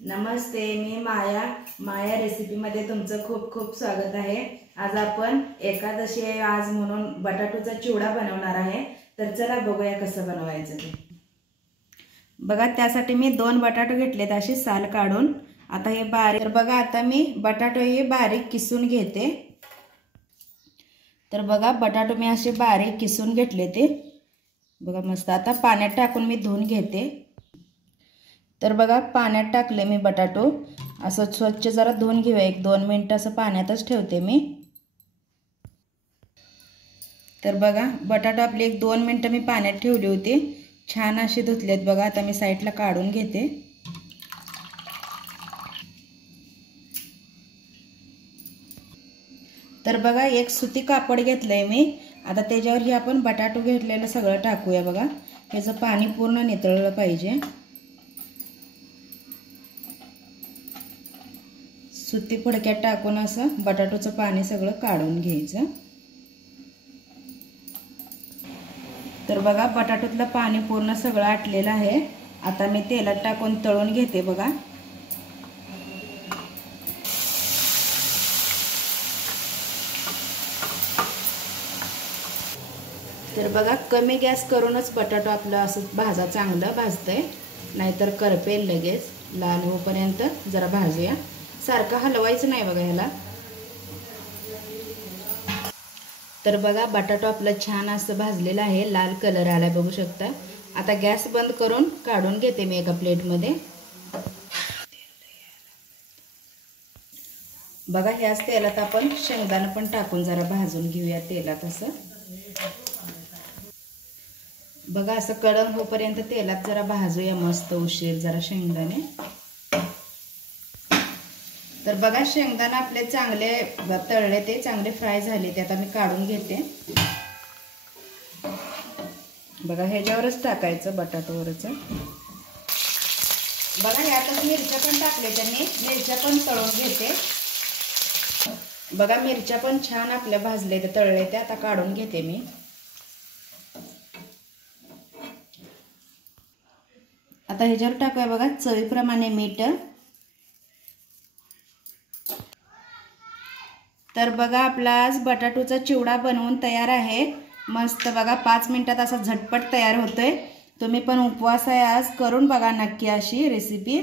नमस्ते, मी माया रेसिपीमध्ये तुमचं खूप खूप स्वागत आहे। आज आपण एकादशी आहे आज म्हणून बटाटूचा चिवडा बनवणार आहे। तर चला बघूया कसं बनवायचं ते। बघा त्यासाठी मी 2 बटाटू घेतलेत असे साल काढून। आता हे बारीक तर बघा आता मी बटाटू हे बारीक किसून घेते। तर बघा बटाटू मी असे बारीक किसून घेतले ते बघा मस्त। आता पाण्यात टाकून मी धुवून घेते। तर बघा पाण्यात टाकले मी बटाटू असं स्वच्छ जरा धुवून घेऊया। 1-2 मिनिट असं पाण्यातच ठेवते मी। तर बघा बटाटा आपले 1-2 मिनिट मी पाण्यात ठेवले होते, छान असे धुतलेत बघा। आता मी साईडला काढून घेते। तर बघा एक सुती कापड घेतलंय मी। आता त्याच्यावर ही आपण बटाटू घेतलेलं सगळं टाकूया बघा। ह्याचं पाणी पूर्ण नितळलं पाहिजे। सुती फडक्यात टाकून असं बटाटूचं पाणी सगळं काढून घ्यायचं। तर बघा बटाटूतलं पाणी पूर्ण सगळं आटलेलं आहे। आता मी तेलात टाकून तळून घेते बघा। तर बघा कमी गॅस करूनच बटाटो आपलं असं भाजा चांगलं भाजतंय, नाहीतर करपेल लगेच। लाल होईपर्यंत जरा भाजूया, सारखं हलवायचं नाही बघा ह्याला। तर बघा बटाटो आपलं छान असं भाजलेलं आहे, लाल कलर आलाय बघू शकता। आता गॅस बंद करून काढून घेते मी एका प्लेटमध्ये। बघा ह्याच तेलात आपण शेंगदाणे पण टाकून जरा भाजून घेऊया तेलात असं। बघा असं कडक होईपर्यंत तेलात जरा भाजूया मस्त उशीर जरा शेंगदाणे। तर बघा शेंगदाणे आपले चांगले तळले, ते चांगले फ्राय झाले, ते आता मी काढून घेते। बघा ह्याच्यावरच टाकायचं बटाट्यावरच। बघा यातच मिरच्या पण टाकले त्यांनी, मिरच्या पण तळून घेते। बघा मिरच्या पण छान आपल्या भाजले ते तळले, ते आता काढून घेते मी। आता ह्याच्यावर टाकूया बघा चवीप्रमाणे मीठ। तर बघा आपला आज बटाटूचा चिवडा बनवून तयार आहे मस्त। बघा 5 मिनिटात असा झटपट तयार होतोय। तुम्ही पण उपवास आहे आज, करून बघा नक्की अशी रेसिपी।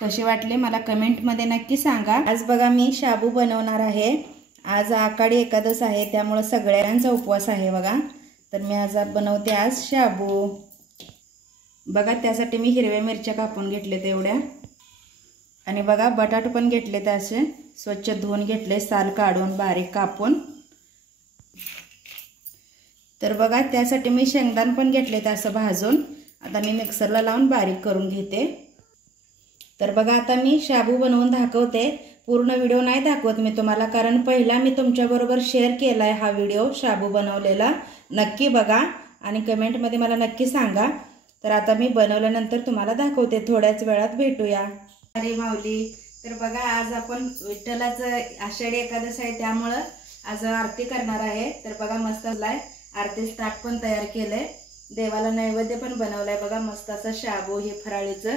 कशी वाटली मला कमेंटमध्ये नक्की सांगा। आज बघा मी शाबू बनवणार आहे। आज आषाढी एकादश आहे त्यामुळे सगळ्यांचा उपवास आहे बघा। तर मी आज बनवते आज शाबू। बघा त्यासाठी मी हिरव्या मिरच्या कापून घेतले तेवढ्या, आणि बघा बटाटू पण घेतले ते असे स्वच्छ धुवून घेतले, साल काढून बारीक कापून। तर बघा त्यासाठी मी शेंगदाणे पण घेतले ते असं भाजून, आता मी मिक्सरला लावून बारीक करून घेते। तर बघा आता मी शाबू बनवून दाखवते। पूर्ण व्हिडिओ नाही दाखवत मी तुम्हाला, कारण पहिला मी तुमच्याबरोबर शेअर केलाय हा व्हिडिओ शाबू बनवलेला। नक्की बघा आणि कमेंटमध्ये मला नक्की सांगा। तर आता मी बनवल्यानंतर तुम्हाला दाखवते, थोड्याच वेळात भेटूया। अरे माऊली, तर बघा आज आपण विठ्ठलाचं आषाढी एकादश आहे त्यामुळे आज आरती करणार आहे। तर बघा मस्त झालाय, आरतीचं ताट पण तयार केलंय, देवाला नैवेद्य पण बनवलाय बघा मस्त असं शाबू हे फराळीचं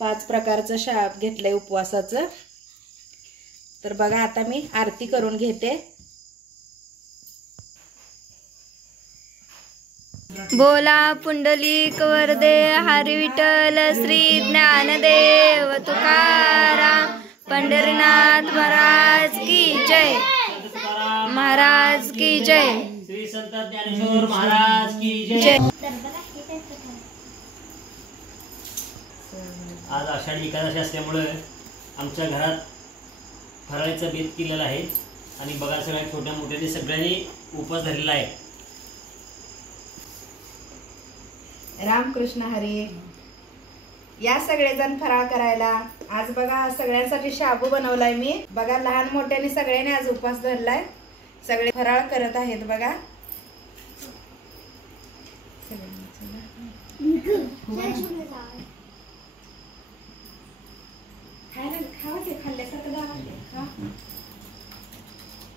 5 प्रकारचं शाब घेतलंय उपवासाचं। तर बघा आता मी आरती करून घेते। बोला पुंडलिक वरदे हरी विठ्ठल श्री ज्ञानदेव तुकाराम पंढरीनाथ महाराज की जय, महाराज की जय, श्री संत ज्ञानेश्वर महाराज की जय। आज आषाढी एकादशी असल्यामुळे आमच्या घरात फराळीचा बेत केलेला आहे, आणि बघा सगळ्या छोट्या मोठ्याने सगळ्यांनी उपवास धरलेला आहे। रामकृष्ण हरी। या सगळेजण फराळ करायला। आज बघा सगळ्यांसाठी शाबू बनवलाय मी। बघा लहान मोठ्याने सगळ्यांनी आज उपवास धरलाय, सगळे फराळ करत आहेत बघा।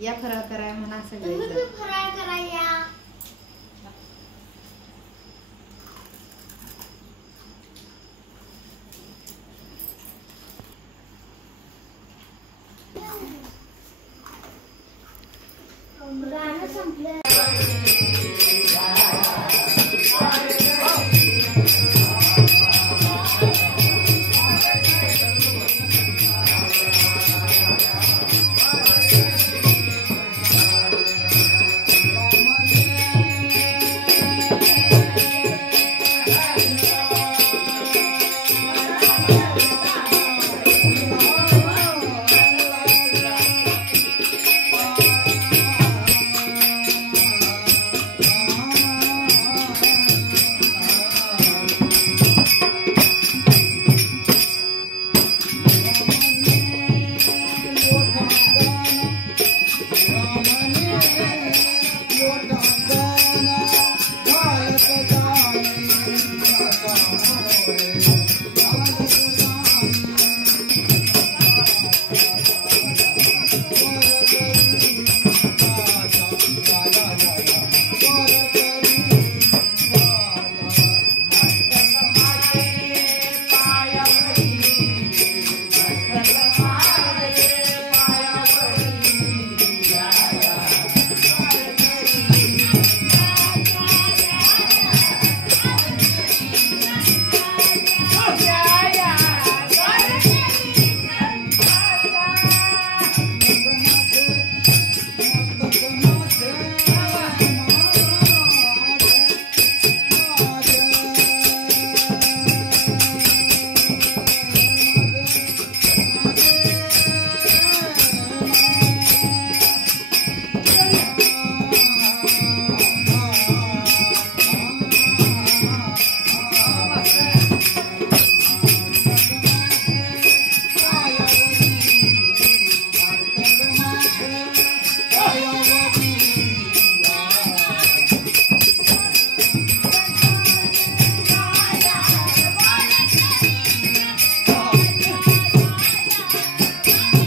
या फराळ कराय म्हणा सगळे फराळ कराया।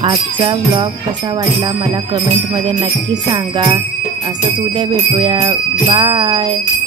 आजचा व्लॉग कसा वाटला मला कमेंटमध्ये नक्की सांगा. असंच उद्या भेटूया. बाय.